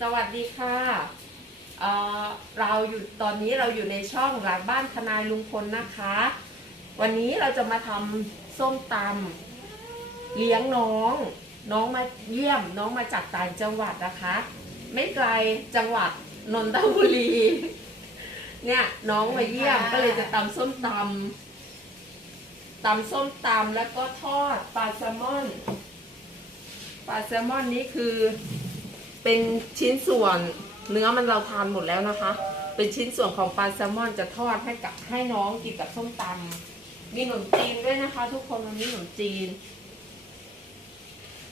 สวัสดีค่ะเอ่อเราอยู่ตอนนี้เราอยู่ในช่องหลังบ้านทนายลุงพลนะคะ วันนี้เราจะมาทำส้มตำเลี้ยงน้อง น้องมาเยี่ยมน้องมาจากต่างจังหวัดนะคะ ไม่ไกลจังหวัดนนทบุรี เนี่ยน้องมาเยี่ยมก็เลยจะตำส้มตำตำส้มตำแล้วก็ทอดปลาแซลมอนปลาแซลมอนนี้คือ เป็นชิ้นส่วนเนื้อมันเราทานหมดแล้วนะคะ เป็นชิ้นส่วนของปลาแซลมอนจะทอดให้กับให้น้องกินกับส้มตำมีขนมจีนด้วยนะคะ ทุกคนวันนี้ขนมจีน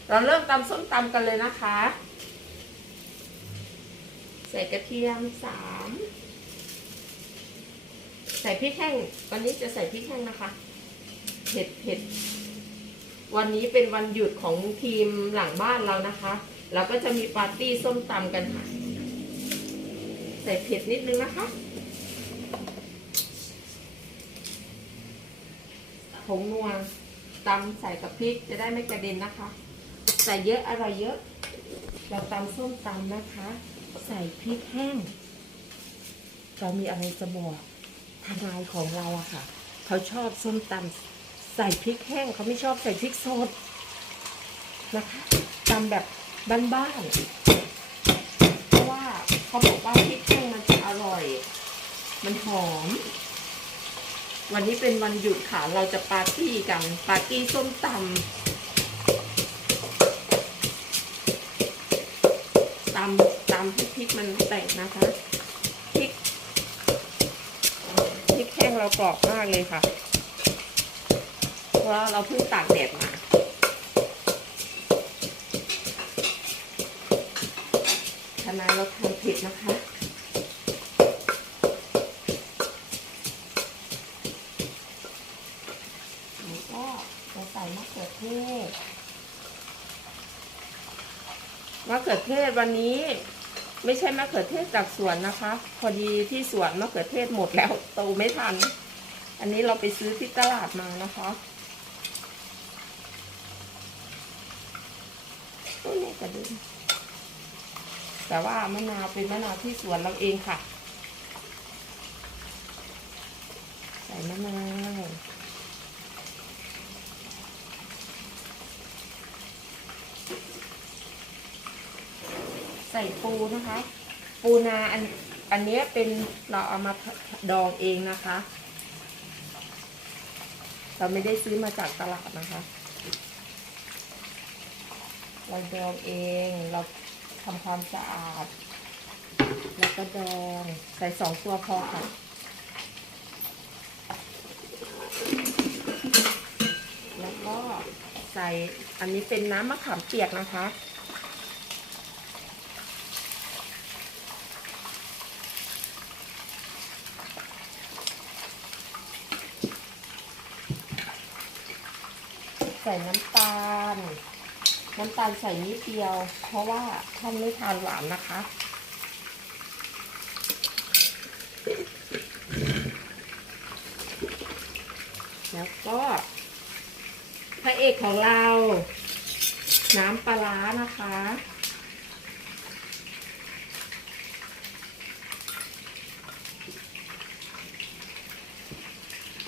เราเริ่มตำส้มตำกันเลยนะคะ ใส่กระเทียมสามใส่พริกแห้งวันนี้จะใส่พริกแห้งนะคะเผ็ดเผ็ดวันนี้เป็นวันหยุดของทีมหลังบ้านเรานะคะ เราก็จะมีปาร์ตี้ส้มตำกันค่ะ ใส่เผ็ดนิดนึงนะคะผงนัวตำใส่กับพริกจะได้ไม่กระเด็นนะคะ ใส่เยอะอร่อยเยอะ เราตำส้มตำนะคะ ใส่พริกแห้ง เรามีอะไรจะบอกทนายของเราอะค่ะ เขาชอบส้มตำใส่พริกแห้งเขาไม่ชอบใส่พริกสดนะคะตำแบบ บ้านๆเพราะว่าเขาบอกว่าพริกแห้งมันจะอร่อย มันหอม วันนี้เป็นวันหยุดค่ะ เราจะปาร์ตี้กัน ปาร์ตี้ส้มตำตำตำให้พริกมันแตกนะคะพริกพริกแห้งเรากรอบมากเลยค่ะ เพราะเราเพิ่งตากแดดมา ทนายเราทำผิดนะคะแล้วก็จะใส่มะเขือเทศ มะเขือเทศวันนี้ ไม่ใช่มะเขือเทศจากสวนนะคะ พอดีที่สวนมะเขือเทศหมดแล้วโตไม่ทัน อันนี้เราไปซื้อที่ตลาดมานะคะตัวนี้กระดึง แต่ว่ามะนาวเป็นมะนาวที่สวนเราเองค่ะ ใส่มะนาวใส่ปูนะคะ ปูนาอันอันนี้เป็นเราเอามาดองเองนะคะ เราไม่ได้ซื้อมาจากตลาดนะคะ เราดองเองเรา ทำความสะอาด แล้วก็ดองใส่สองตัวพอค่ะแล้วก็ใส่อันนี้เป็นน้ำมะขามเปียกนะคะ ใส่น้ำตาล น้ำตาลใส่นิดเดียว เพราะว่าท่านไม่ทานหวานนะคะ แล้วก็พระเอกของเรา น้ำปลานะคะ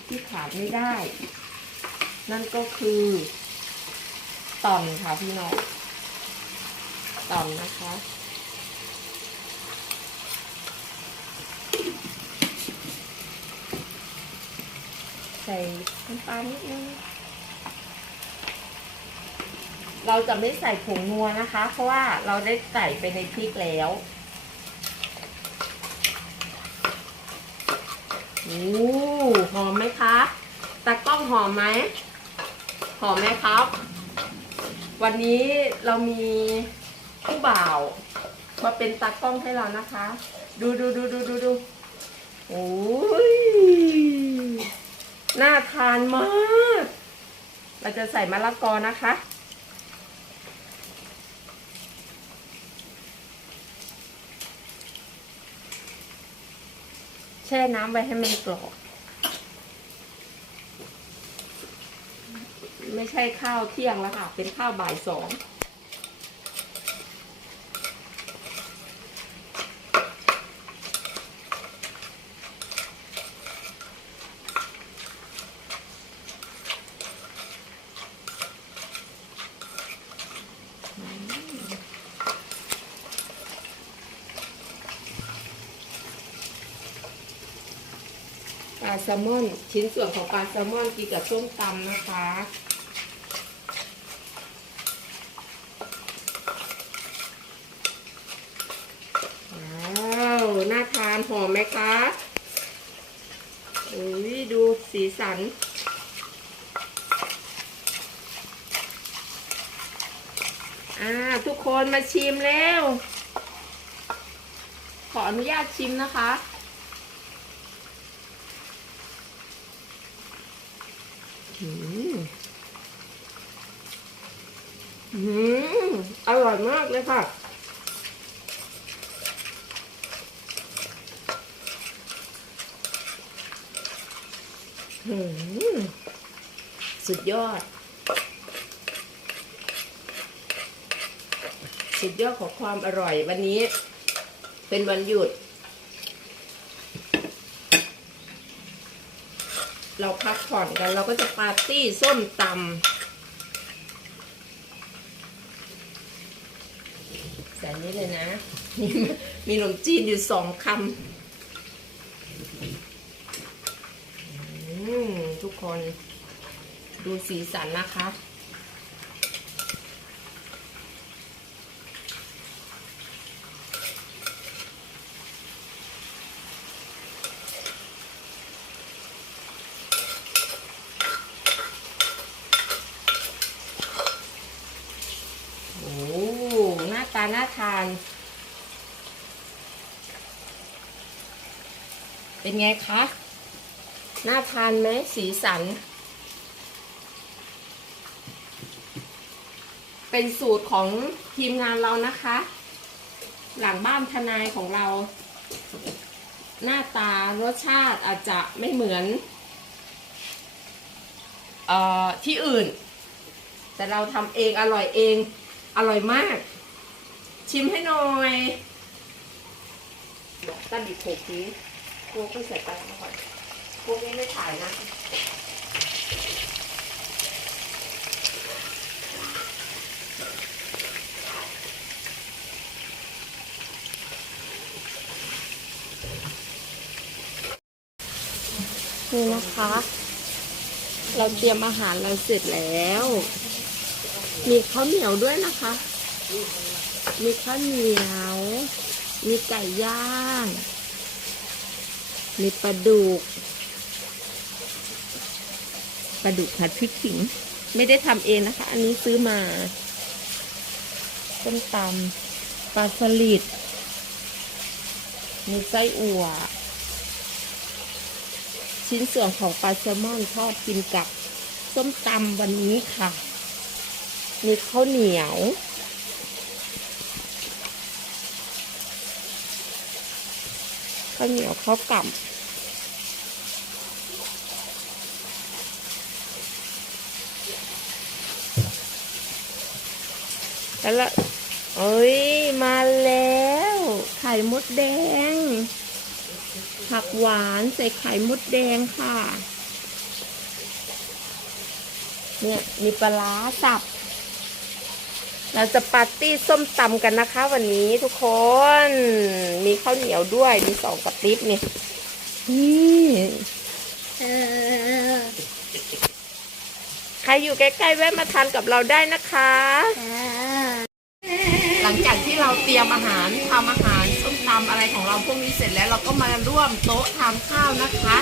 ที่ขาดไม่ได้ นั่นก็คือ ต่อนค่ะพี่น้องต่อนนะคะ ใส่น้ำตาลนิดนึงเราจะไม่ใส่ผงนัวนะคะ เพราะว่าเราได้ใส่ไปในพริกแล้วโอ้หอมไหมคะตากล้องหอมไหมหอมไหมครับ วันนี้เรามีผู้บ่าวมาเป็นตากล้องให้เรานะคะ ดูดูดูดูดูดูโอ้ยน่าทานมาก เราจะใส่มะละกอนะคะ แช่น้ำไว้ให้มันกรอบ ไม่ใช่ข้าวเที่ยงแล้วค่ะ เป็นข้าวบ่ายสองปลาแซลมอนชิ้นส่วนของปลาแซลมอนกินกับส้มตำนะคะ สัน อ่า ทุกคนมาชิมแล้วขออนุญาตชิมนะคะ อืมอืมอร่อยมากเลยค่ะ สุดยอด สุดยอดของความอร่อยวันนี้ เป็นวันหยุด เราพักผ่อนกันเราก็จะปาร์ตี้ส้มตำใส่นี้เลยนะ มีมีขนมจีนอยู่สองคำอืมทุก คน ดูสีสันนะคะโอ้หน้าตาน่าทาน เป็นไงคะ น่าทานไหมสีสัน เป็นสูตรของทีมงานเรานะคะ หลังบ้านทนายของเรา หน้าตารสชาติอาจจะไม่เหมือนออที่อื่น แต่เราทำเองอร่อยเอง อร่อยมาก ชิมให้หน่อยตั้งดิโคกนี้โคกก็ใส่ไปแล้วก่อน โคกนี้ไม่ถ่ายนะนี่นะคะ เราเตรียมอาหารเราเสร็จแล้ว มีข้าวเหนียวด้วยนะคะ มีข้าวเหนียว มีไก่ย่าง มีปลาดุก ปลาดุกผัดพริกขิง ไม่ได้ทำเองนะคะ อันนี้ซื้อมาต้มตำปลาสลิดมีไส้อั่ว ชิ้นส่วนของปลาแซลมอนทอดกินกับส้มตำวันนี้ค่ะ มีข้าวเหนียว ข้าวเหนียวข้าวกล่ำ แล้วละเอ้ย มาแล้ว ไข่มดแดง ผักหวานใส่ไข่มดแดงค่ะ เนี่ยมีปลาสับ เราจะปาร์ตี้ส้มตำกันนะคะ วันนี้ทุกคน มีข้าวเหนียวด้วย มีสองกระติบนี่นี่ใครอยู่ใกล้ๆแวะมาทานกับเราได้นะคะ ลังจากที่เราเตรียมอาหารทำอาหารส้มตำอะไรของเราพวกนี้เสร็จแล้วเราก็มาร่วมโต๊ะทานข้าวนะคะ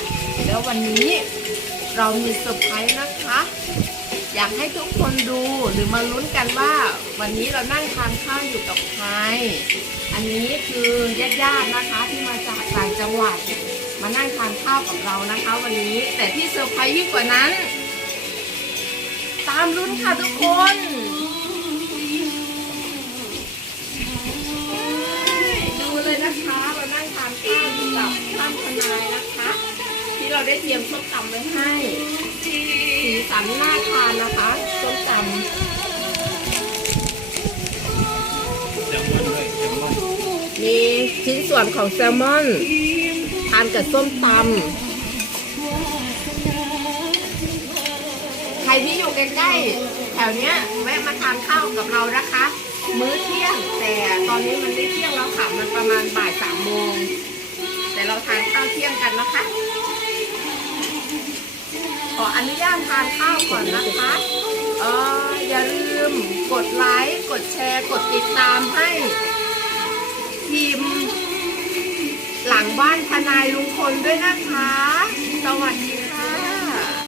แล้ววันนี้เรามีเซอร์ไพรส์นะคะ อยากให้ทุกคนดูหรือมาลุ้นกันว่า วันนี้เรานั่งทานข้าวอยู่กับใคร อันนี้คือญาติๆนะคะที่มาจากต่างจังหวัดมานั่งทานข้าวกับเรานะคะ วันนี้แต่ที่เซอร์ไพรส์ยิ่งกว่านั้น ตามลุ้นค่ะทุกคน ดูเลยนะคะเรานั่งทานข้าวอยู่กับท่านทนายนะคะ ที่เราได้เตรียมส้มตำไว้ให้ สีสันน่าทานนะคะส้มตแซลมอนด้วยแซลมอนำมีชิ้นส่วนของแซลมอน ทานกับส้มตำใครที่อยู่ใกล้ๆแถวเนี้ยแวะมาทานข้าวกับเรานะคะ มื้อเที่ยงแต่ตอนนี้มันไม่เที่ยงแล้วค่ะมันประมาณบ่ายสามโมง เที่ยงกันนะคะอนุญาตทานข้าวก่อนนะคะเอออย่าลืมกดไลค์กดแชร์ กดติดตามให้ทีมหลังบ้านทนายลุงพลด้วยนะคะ สวัสดี